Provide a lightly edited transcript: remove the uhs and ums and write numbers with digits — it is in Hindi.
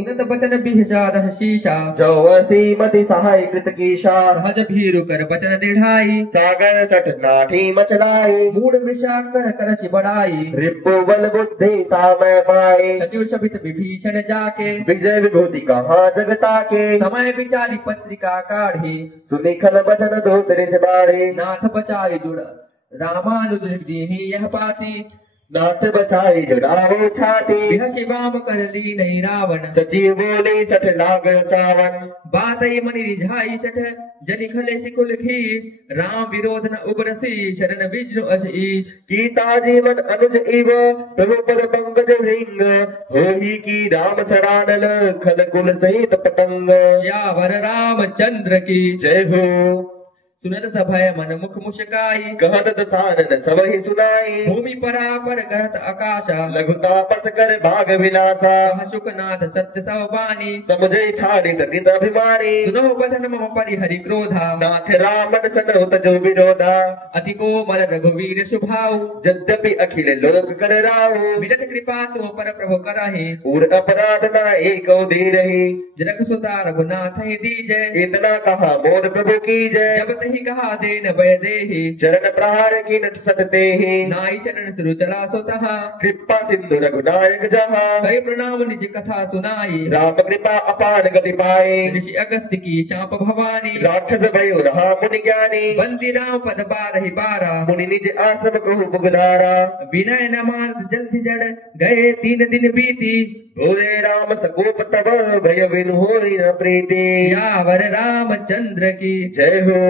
उन्नत बचन बिहसादह शीशा जौवसी मति सहाय कृत कीशा सहज भीरु कर बचन दृढ़ाई सागर सठ नाठी मचलाई मूड वृषा कर करछि बढ़ाई रिपु बल बुद्धि तामय पाए सचिव शबित विभीषण जाके विजय विभूति कहाँ जगता के समय विचारी पत्रिका काढ़ी सुनिखल बचन धोतरे से बाढ़े नाथ बचाई जुड़ रामानुज दीनी यह पाती नाथ बचाई जुड़ावो छाती बिहसि वाम कर ली नहीं रावण सचिव बोले सठ लाग चावन बात मनि रिझाई सठ जनि खले सिकुल खीस राम विरोध न उबरसी शरण विष्णु अस ईश गीता जीवन अनुज इव प्रभु पद पंकज भृंग होही की राम सरानल खल कुल सहित पतंग श्यावर रामचंद्र की जय हो। सुनत सभय मन मुख मुशकाई कहत दसानन सबहि सुनाई भूमि परापर करत आकाशा लघुता पस कर भाग विलासा शुकनाथ सत्य सवबानी समुझे छाड़ित कृत अभिमानी सुनो वचन मम परिहरि क्रोधा नाथ रामन सनोत जो विरोधा अति कोमल रघुवीर शुभाऊ यद्यपि अखिल लोक कर राहु विरत कृपा तो पर प्रभु करहि पूर अपराध न एको दे रही जनक सुता रघुनाथ ही दीजय इतना कहा मोर प्रभु की जय जब तही कहा देन भय देहि चरण प्रहार की नट सटते ही नाई चरण सिरु चला सोतः कृपा सिंधु रघुनायक जहाँ कई प्रणाम निज कथा सुनाई राम कृपा अपार गति पाए ऋषि अगस्त्य की शाप भवानी राक्षस भयो रहा मुनि ज्ञानी बंदी राम पद बारहि बारा मुनि निज आश्रम कहु बुगदारा विनय न मान जल्दी जड़ गए 3 दिन बीती भोरे राम सकोप तब भय बिनु होई न प्रीति यावर रामचंद्र की जय हो।